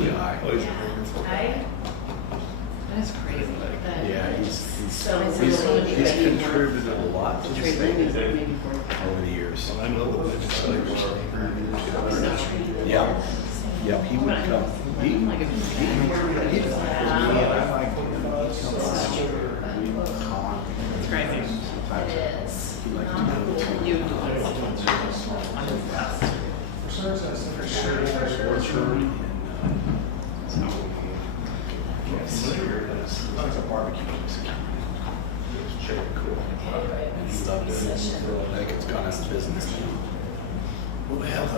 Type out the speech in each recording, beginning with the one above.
Yeah. Oh, he's a wonderful guy. That's crazy. Yeah, he's contributed a lot to the state over the years. Well, I know the legislators. Yeah, yeah, he would come. He and I like It's crazy. It is. You do it. For sure. It's a barbecue. It's very cool. And he loved it. I think it's gone out of business now. Well, they have a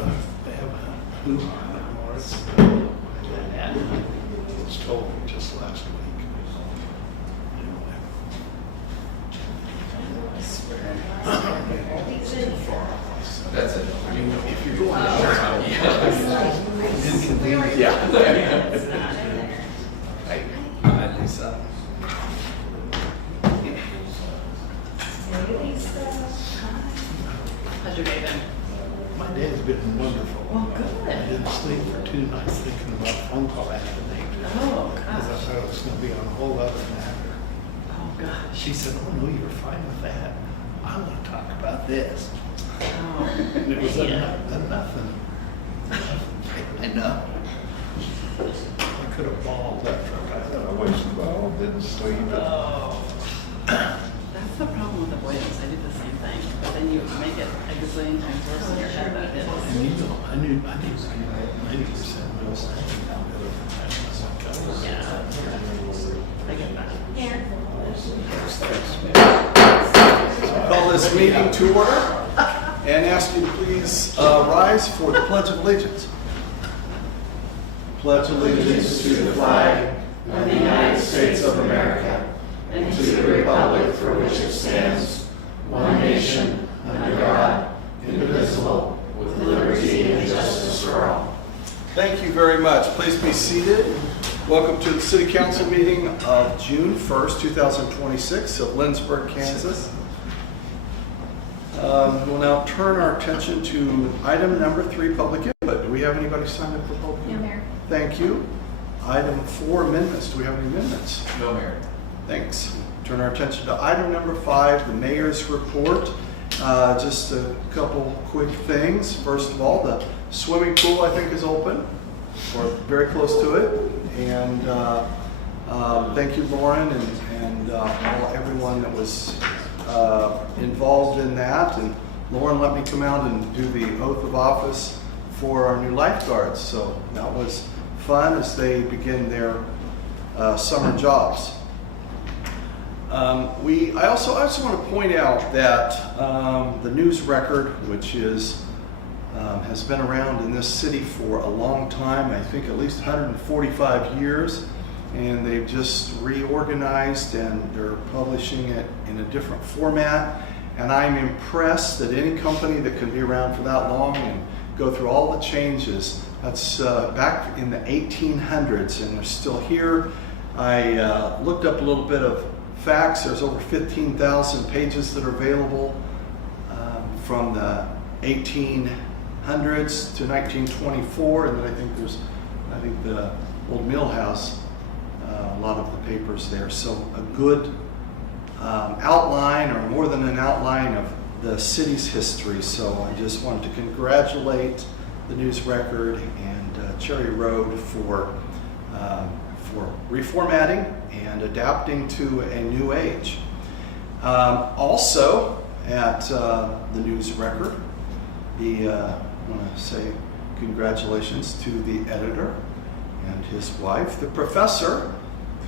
hoo-ha at Morris. It's told me just last week. That's it. I mean, if you're going out, Inconvenient. yeah. Hi, Lisa. How's your day been? My day's been wonderful. Well, I good. didn't sleep for 2 nights thinking about a phone call I had to make. Oh, Because I gosh. thought it was going to be on a whole other matter. Oh, gosh. She said, oh no, you're fine with that. I want to talk about this. Oh, And it was a yeah. nothing. I know. I could have bawled after I thought I wasted all, didn't sleep. Oh. That's the problem with avoidance. I do the same thing. But then you make it a gazillion times worse in your head than it is. And you know, I knew 90% of those things. Yeah. I get that. Call this meeting to order and ask you to please rise for the Pledge of Allegiance. Pledge allegiance to the flag of the United States of America, and to the republic for which it stands, one nation, under God, indivisible, with liberty and justice for all. Thank you very much. Please be seated. Welcome to the City Council meeting of June 1st, 2026 of Lindsborg, Kansas. We'll now turn our attention to item number 3, public input. Do we have anybody signed up for public input? No, Mayor. Thank you. Item 4, amendments. Do we have any amendments? No, Mayor. Thanks. Turn our attention to item number 5, the mayor's report. Just a couple quick things. First of all, the swimming pool, I think, is open, or very close to it. And thank you, Lauren, and everyone that was involved in that. And Lauren let me come out and do the oath of office for our new lifeguards. So that was fun as they begin their summer jobs. I also want to point out that the news record, which is has been around in this city for a long time, I think at least 145 years, and they've just reorganized and they're publishing it in a different format. And I'm impressed that any company that can be around for that long and go through all the changes, that's back in the 1800s, and they're still here. I looked up a little bit of facts. There's over 15,000 pages that are available from the 1800s to 1924, and then I think the old mill has a lot of the papers there. So a good outline, or more than an outline, of the city's history. So I just wanted to congratulate the News Record and Cherry Road for reformatting and adapting to a new age. Also at the News Record, I want to say congratulations to the editor and his wife, the professor,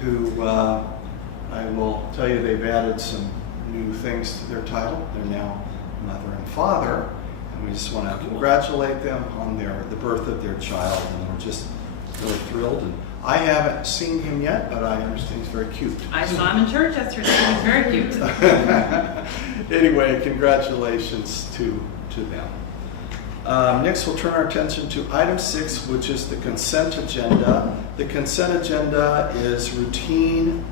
who I will tell you they've added some new things to their title. They're now mother and father, and we just want to congratulate them on the birth of their child, and we're just really thrilled. And I haven't seen him yet, but I understand he's very cute. I saw him in church yesterday. He's very cute. Anyway, congratulations to them. Next, we'll turn our attention to item 6, which is the consent agenda. The consent agenda is routine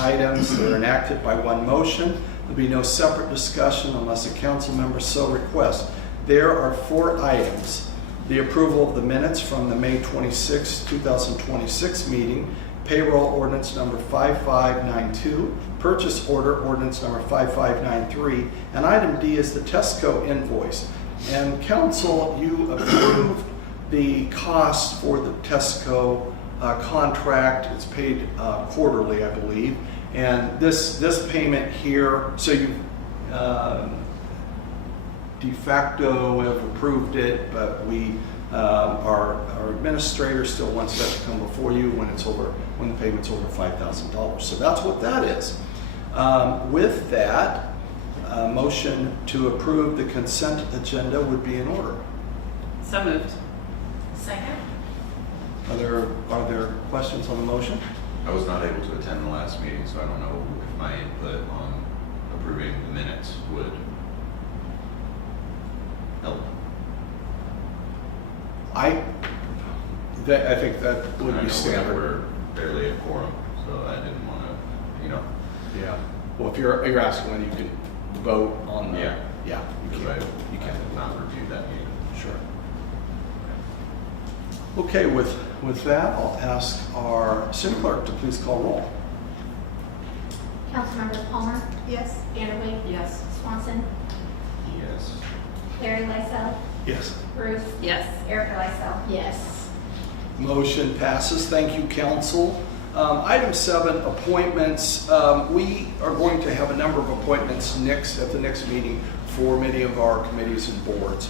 items that are enacted by one motion. There'll be no separate discussion unless a council member so requests. There are 4 items. the approval of the minutes from the May 26, 2026 meeting, payroll ordinance number 5592, purchase order ordinance number 5593, and item D is the Tesco invoice. And council, you approved the cost for the Tesco contract. It's paid quarterly, I believe. And this payment here, so you de facto have approved it, but we our administrator still wants that to come before you when the payment's over $5,000. So that's what that is. With that, a motion to approve the consent agenda would be in order. So moved. Second? Are there questions on the motion? I was not able to attend the last meeting, so I don't know if my input on approving the minutes would help. I think that I would know be we standard. were barely a quorum, so I didn't want to, Yeah. Well, if you're asking when you could vote on the. Yeah. Yeah. You because can. I had not reviewed that meeting. Sure. Okay, with that, I'll ask our city clerk to please call roll. Councilmember Palmer? Yes. Vanderway? Yes. Swanson? Yes. Larry Lysell? Yes. Bruce? Yes. Erica Lysell? Yes. Motion passes. Thank you, council. Item 7, appointments. We are going to have a number of appointments at the next meeting for many of our committees and boards.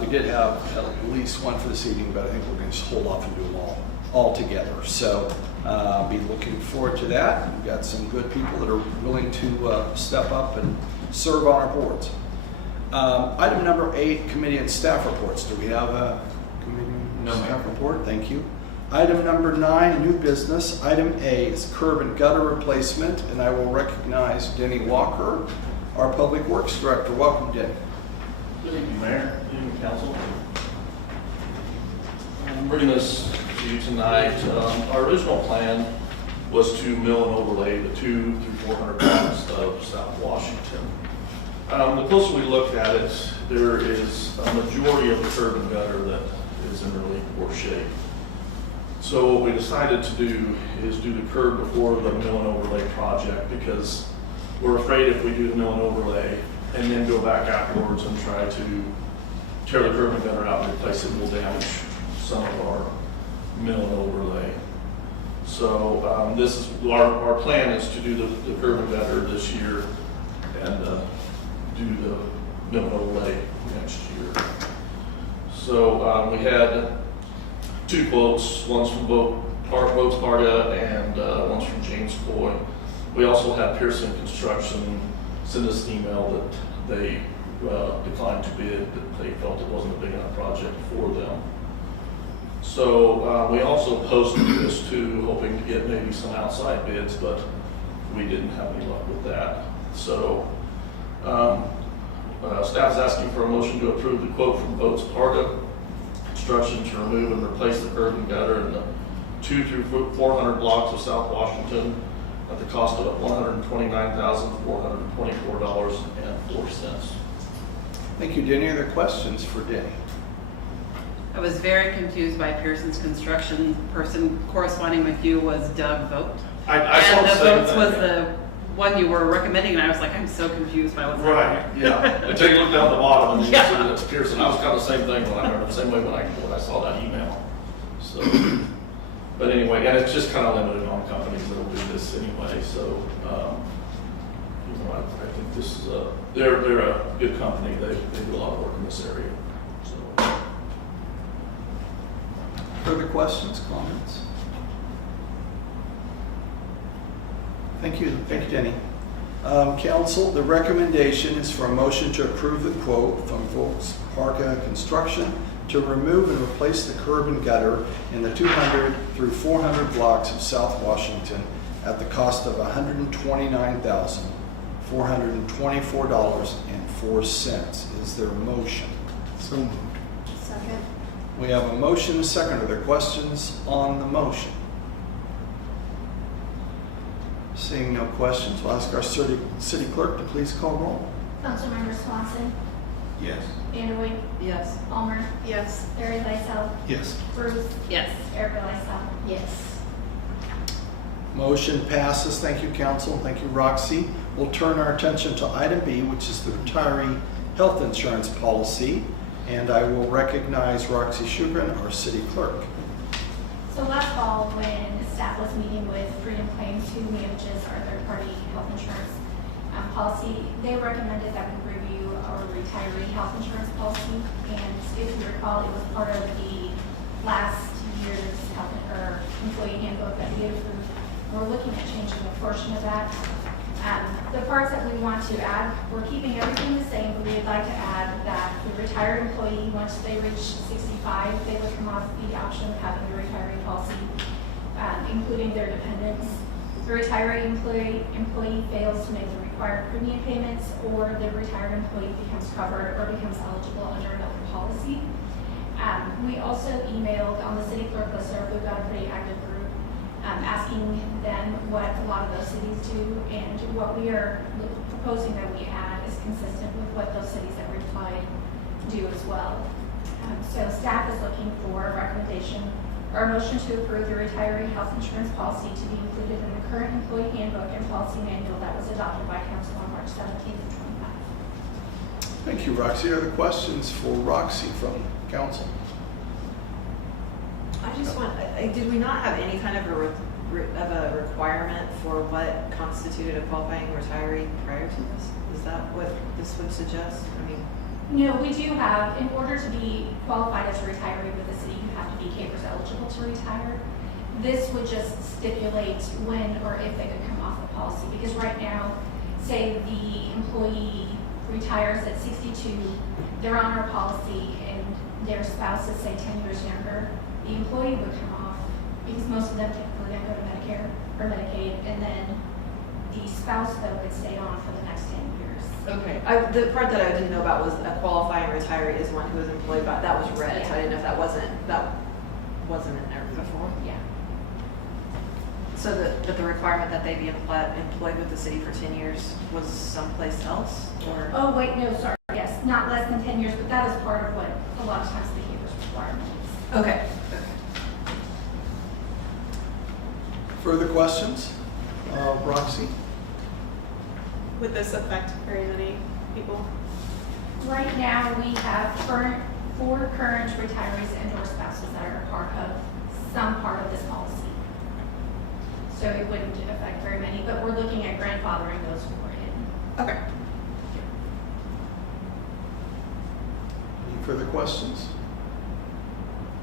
We did have at least one for this evening, but I think we're going to just hold off and do them all together. So I'll be looking forward to that. We've got some good people that are willing to step up and serve on our boards. Item number 8, committee and staff reports. Do we have a committee No, ma'am. staff report? Thank you. Item number 9, new business. Item A is curb and gutter replacement, and I will recognize Denny Walker, our Public Works Director. Welcome, Denny. Good evening, Mayor. Good evening, Council. I'm bringing this to you tonight. Our original plan was to mill and overlay the 200 through 400 blocks of South Washington. The closer we look at it, there is a majority of the curb and gutter that is in really poor shape. So what we decided to do is do the curb before the mill and overlay project, because we're afraid if we do the mill and overlay and then go back afterwards and try to tear the curb and gutter out and replace it, will damage some of our mill and overlay. So this is our plan is to do the curb and gutter this year and do the mill and overlay next year. So we had 2 quotes, one's from Boats Parga and one's from James Coy. We also had Pearson Construction send us an email that they declined to bid, that they felt it wasn't a big enough project for them. So we also posted this too, hoping to get maybe some outside bids, but we didn't have any luck with that. So staff is asking for a motion to approve the quote from Boats Parga Construction to remove and replace the curb and gutter in the 200 through 400 blocks of South Washington at the cost of $129,424.04. Thank you, Denny. Are there questions for Denny? I was very confused by Pearson's construction. Person corresponding with you was Doug Vogt. I saw And the the same Votes thing. was the one you were recommending, and I was like, I'm so confused by what's Right, happening. yeah. And take a look down the bottom and you Yeah. see that it's Pearson. I was kind of the same thing when I heard the same way when I saw that email. So, but anyway, and it's just kind of limited on companies that'll do this anyway. So, you know, I think this is they're a good company. They do a lot of work in this area. So, Further questions, comments? Thank you, Denny. Council, the recommendation is for a motion to approve the quote from Boats Parga Construction to remove and replace the curb and gutter in the 200 through 400 blocks of South Washington at the cost of $129,424.04. Is there a motion? So moved. Second? We have a motion, a second. Are there questions on the motion? Seeing no questions, we'll ask our city clerk to please call roll. Councilmember Swanson? Yes. Vanderway, Yes. Palmer, Yes. Larry Lysell, Yes. Bruce, Yes. Erica Lysell. Yes. Motion passes. Thank you, council. Thank you, Roxy. We'll turn our attention to item B, which is the retiree health insurance policy. And I will recognize Roxy Shugren, our city clerk. So last fall, when staff was meeting with Freedom Claims, who manages our third-party health insurance policy, they recommended that we review our retiree health insurance policy. And if you recall, it was part of the last year's health or employee handbook that we had approved. We're looking at changing a portion of that. The parts that we want to add, we're keeping everything the same, but we'd like to add that the retired employee, once they reach 65, they would come off the option of having a retiree policy, including their dependents. The retiree employee fails to make the required premium payments, or the retired employee becomes covered or becomes eligible under another policy. We also emailed on the city clerk listserv, we've got a pretty active group, asking them what a lot of those cities do, and what we are proposing that we add is consistent with what those cities that replied do as well. So staff is looking for a recommendation or a motion to approve the retiree health insurance policy to be included in the current employee handbook and policy manual that was adopted by council on March 17th of 25. Thank you, Roxy. Are there questions for Roxy from council? I just want, did we not have any kind of a requirement for what constituted a qualifying retiree prior to this? Is that what this would suggest? I mean, No, we do have, in order to be qualified as a retiree with the city, you have to be CAPERS eligible to retire. This would just stipulate when or if they could come off the policy, because right now, say the employee retires at 62, they're on our policy and their spouse is, say, 10 years younger, the employee would come off, because most of them typically don't go to Medicare or Medicaid, and then the spouse, though, would stay on for the next 10 years. okay. The part that I didn't know about was a qualifying retiree is one who was employed by, that was red, so I didn't know if that wasn't in there before. Yeah. So that the requirement that they be employed with the city for 10 years was someplace else, or? Oh, wait, no, sorry, yes, not less than 10 years, but that is part of what a lot of times the CAPERS requirement is. Okay. Further questions? Roxy? Would this affect very many people? Right now, we have 4 current retirees and or spouses that are a part of some part of this policy. So it wouldn't affect very many, but we're looking at grandfathering those 4 in. Okay. Any further questions?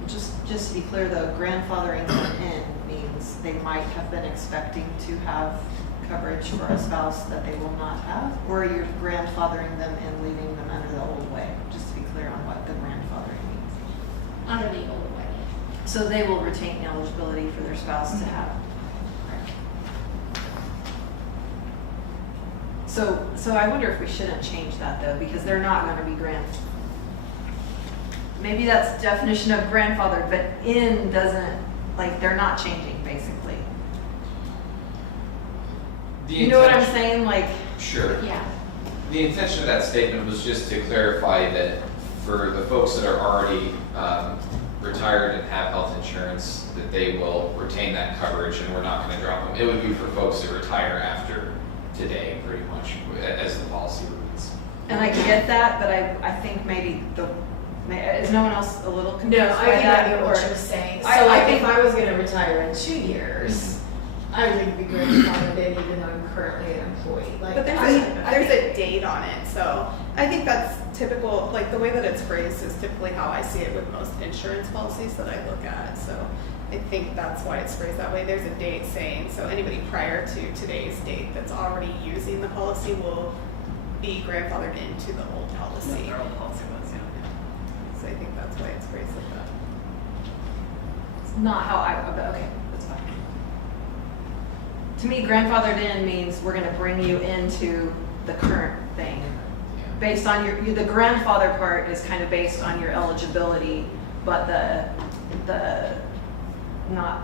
Just to be clear though, grandfathering them in means they might have been expecting to have coverage for a spouse that they will not have, or you're grandfathering them and leaving them under the old way, just to be clear on what the grandfathering means. Under the old way. So they will retain eligibility for their spouse to have. So I wonder if we shouldn't change that though, because they're not going to be maybe that's definition of grandfather, but in doesn't, like, they're not changing basically. You know what I'm saying? Like, Sure. Yeah. The intention of that statement was just to clarify that for the folks that are already retired and have health insurance, that they will retain that coverage and we're not going to drop them. It would be for folks that retire after today, pretty much, as the policy reads. and I get that, but I think maybe is no one else a little confused No, by I think that? I get or- what you're saying. So I like think- if I was gonna retire in 2 years, I would be grandfathered in even though I'm currently an employee. Like, But there's a date on it, so I think that's typical, like the way that it's phrased is typically how I see it with most insurance policies that I look at, so I think that's why it's phrased that way. There's a date saying, so anybody prior to today's date that's already using the policy will be grandfathered into the old policy. Their old policy was, yeah. So I think that's why it's phrased like that. It's not how but okay, that's fine. To me, grandfathered in means we're gonna bring you into the current thing. Based on the grandfather part is kind of based on your eligibility, but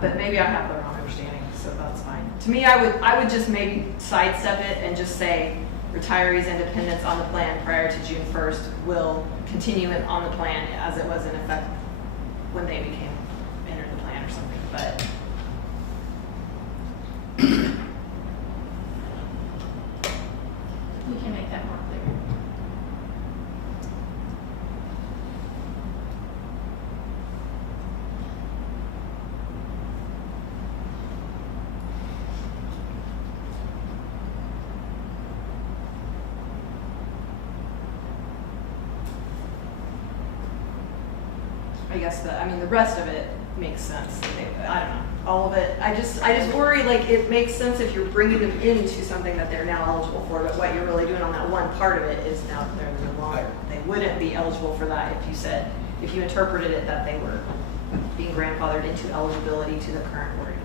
but maybe I have the wrong understanding, so that's fine. To me, I would just maybe sidestep it and just say retirees and dependents on the plan prior to June 1st will continue on the plan as it was in effect when they entered the plan or something, but. We can make that more clear. I guess the rest of it makes sense. I don't know, all of it. I just worry, like, it makes sense if you're bringing them into something that they're now eligible for, but what you're really doing on that one part of it is now that they're no longer, they wouldn't be eligible for that if you interpreted it that they were being grandfathered into eligibility to the current wording.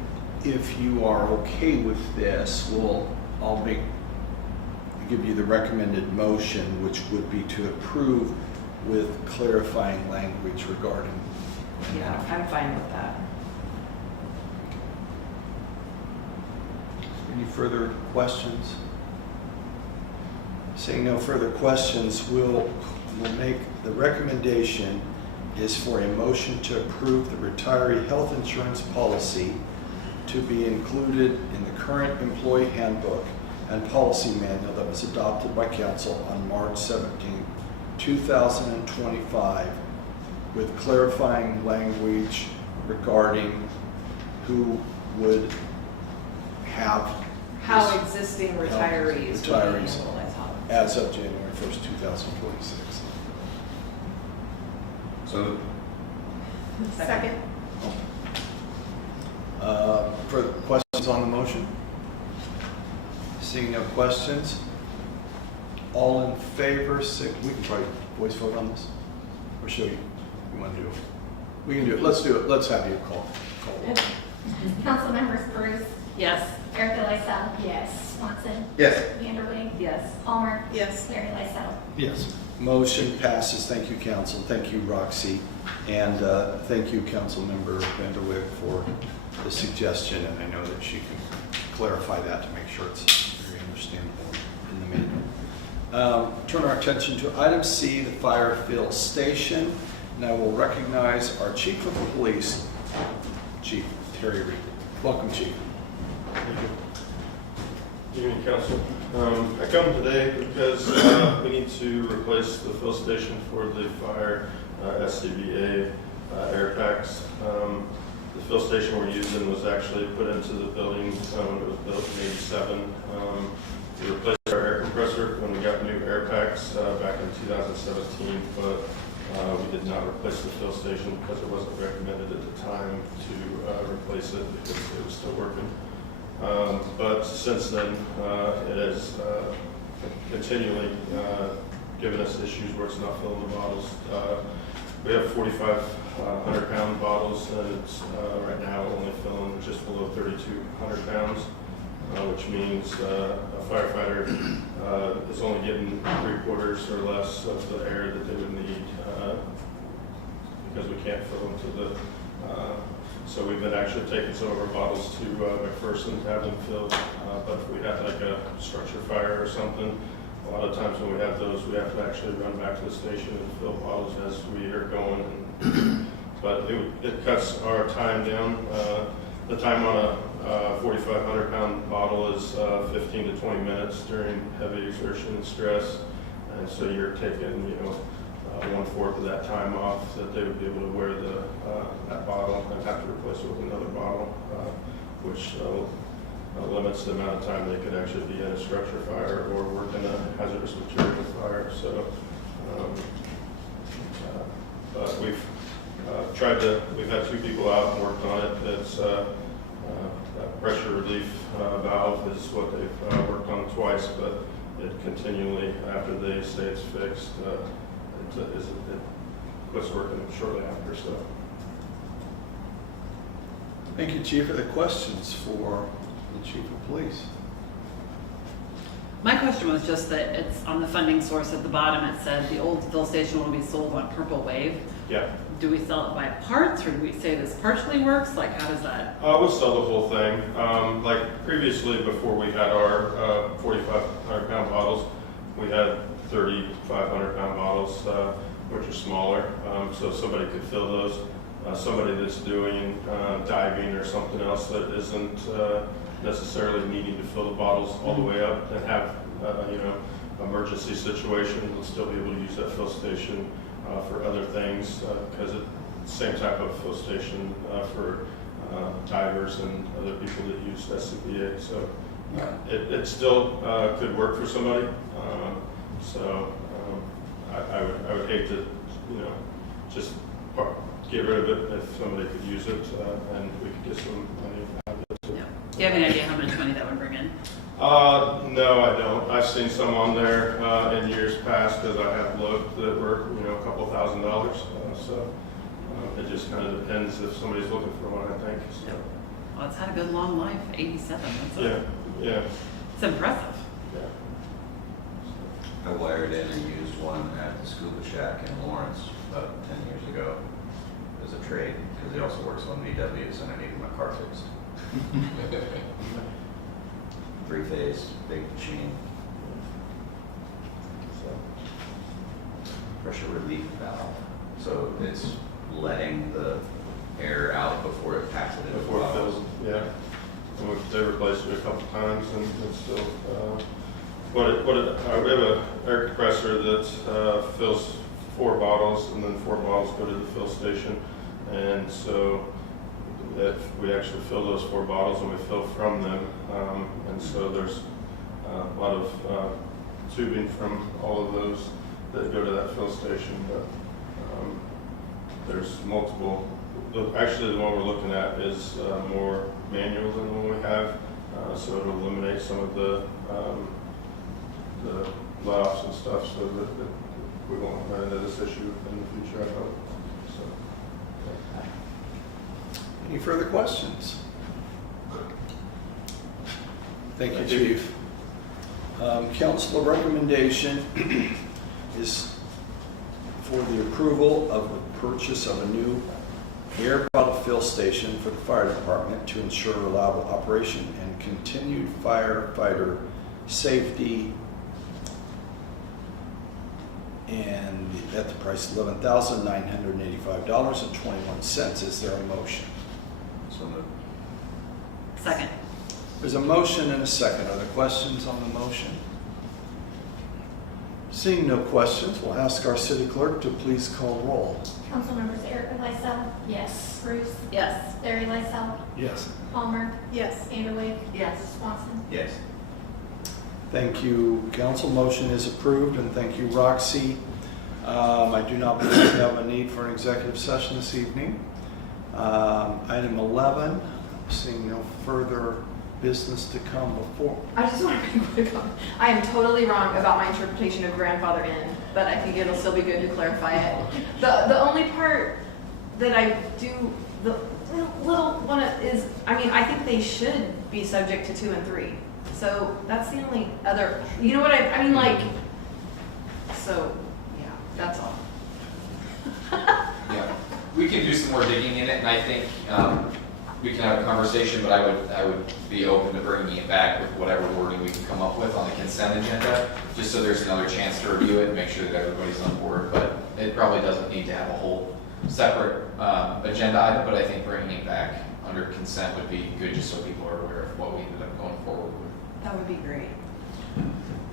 If you are okay with this, I'll give you the recommended motion, which would be to approve with clarifying language regarding. Yeah, I'm fine with that. Any further questions? Seeing no further questions, we'll make the recommendation is for a motion to approve the retiree health insurance policy to be included in the current employee handbook and policy manual that was adopted by council on March 17, 2025, with clarifying language regarding who would have How this existing retirees would be retirees handled as well. as of January 1st, 2026. So Second. Further questions on the motion? Seeing no questions, all in favor, we can probably voice vote on this, or show you want to do it? We can do it. Let's do it. Let's have you call. Council members Bruce, Yes. Erica Lysell, Yes. Swanson, yes. Vanderway, Yes. Palmer, Yes. Larry Lysell. Yes. Motion passes. Thank you, council. Thank you, Roxy. And thank you, council member Vanderweg, for the suggestion. And I know that she can clarify that to make sure it's very understandable in the manual. Turn our attention to item C, the fire fill station. And I will recognize our chief of police, Chief Terry Reed. Welcome, Chief. Good evening, Council. I come today because we need to replace the fill station for the fire SCBA air packs. The fill station we're using was actually put into the building when it was built in '87. We replaced our air compressor when we got new air packs back in 2017, but we did not replace the fill station because it wasn't recommended at the time to replace it because it was still working. But since then, it has continually given us issues where it's not filling the bottles. We have 4,500-pound bottles, and it's right now only filling just below 3,200 pounds, which means a firefighter is only getting 3/4 or less of the air that they would need because we can't fill them to the so we've been actually taking some of our bottles to McPherson to have them filled. But if we had like a structure fire or something, a lot of times when we have those, we have to actually run back to the station and fill bottles as we are going. But it cuts our time down. The time on a 4,500-pound bottle is 15 to 20 minutes during heavy exertion and stress. And so you're taking, 1/4 of that time off that they would be able to wear that bottle and have to replace it with another bottle, which limits the amount of time they could actually be in a structure fire or work in a hazardous material fire. So, but we've had 2 people out and worked on it. It's that pressure relief valve is what they've worked on twice, but it continually, after they say it's fixed, it quits working shortly after. So, Thank you, Chief. Are there questions for the Chief of Police? My question was just that it's on the funding source at the bottom. It said the old fill station will be sold on Purple Wave. yeah. Do we sell it by parts, or do we say this partially works? Like, how does that? We'll sell the whole thing. Like previously, before we had our 4,500-pound bottles, We had 3,500-pound bottles, which are smaller, so somebody could fill those. Somebody that's doing diving or something else that isn't necessarily needing to fill the bottles all the way up and have, emergency situation, will still be able to use that fill station for other things, because it's the same type of fill station for divers and other people that use SCBA. So it still could work for somebody. I would hate to, just get rid of it if somebody could use it, and we could get some money out of it. Yeah. Do you have any idea how much money that would bring in? No, I don't. I've seen some on there in years past, because I have looked, that were, a couple $1,000s. It just kind of depends if somebody's looking for one, I think. So. Well, it's had a good long life, 87. Yeah. It's impressive. I wired in and used one at the Scuba Shack in Lawrence about 10 years ago as a trade, because he also works on VWs and I needed my car fixed. 3-phase, big machine. Pressure relief valve. So it's letting the air out before it packs it in. Before it fills, yeah. And they replaced it a couple times, and it's still. We have an air compressor that fills 4 bottles, and then 4 bottles go to the fill station, and so if we actually fill those 4 bottles and we fill from them, and so there's a lot of tubing from all of those that go to that fill station, but there's multiple. Actually, the one we're looking at is more manual than the one we have, so it'll eliminate some of the layoffs and stuff, so that we won't run into this issue in the future, I hope. So. Any further questions? Thank you, Chief. Council recommendation is for the approval of the purchase of a new air bottle fill station for the fire department to ensure reliable operation and continued firefighter safety, and at the price of $11,985.21. Is there a motion? So moved. Second. There's a motion and a second. Are there questions on the motion? Seeing no questions, we'll ask our city clerk to please call roll. Council members Erica Lysell. Yes. Bruce. Yes. Larry Lysell. Yes. Palmer. Yes. Vanderwijk. Yes. Swanson. Yes. Thank you, council. Motion is approved, and thank you, Roxy. I do not believe we have a need for an executive session this evening. Item 11, seeing no further business to come before. I just want to make a comment. I am totally wrong about my interpretation of grandfather in, but I think it'll still be good to clarify it. The only part that I do, the little one is, I think they should be subject to 2 and 3. So that's the only other, you know what I mean, like, so, yeah, that's all. Yeah, we can do some more digging in it, and I think we can have a conversation, but I would be open to bringing it back with whatever wording we can come up with on the consent agenda, just so there's another chance to review it and make sure that everybody's on board. But it probably doesn't need to have a whole separate agenda item, but I think bringing it back under consent would be good, just so people are aware of what we ended up going forward with. That would be great.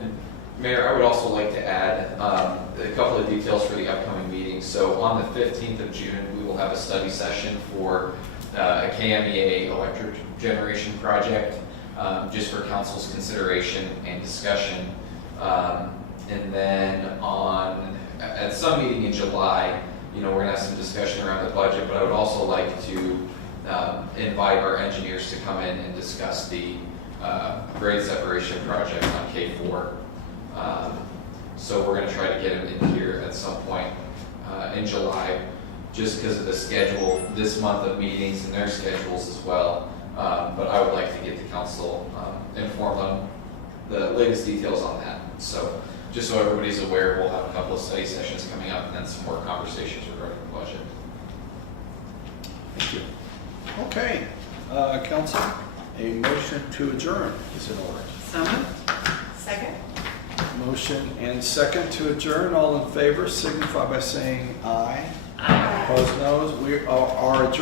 And Mayor, I would also like to add a couple of details for the upcoming meeting. So on the 15th of June, we will have a study session for a KMEA electric generation project, just for council's consideration and discussion. And then at some meeting in July, we're gonna have some discussion around the budget, but I would also like to invite our engineers to come in and discuss the grade separation project on K4. So we're going to try to get them in here at some point in July, just because of the schedule this month of meetings and their schedules as well. But I would like to get the council informed on the latest details on that. So just so everybody's aware, we'll have a couple of study sessions coming up and then some more conversations regarding the budget. Thank you. Okay, council, a motion to adjourn is in order. So moved. Second? Motion and second to adjourn. All in favor signify by saying aye. Aye. Opposed, noes. We are adjourned.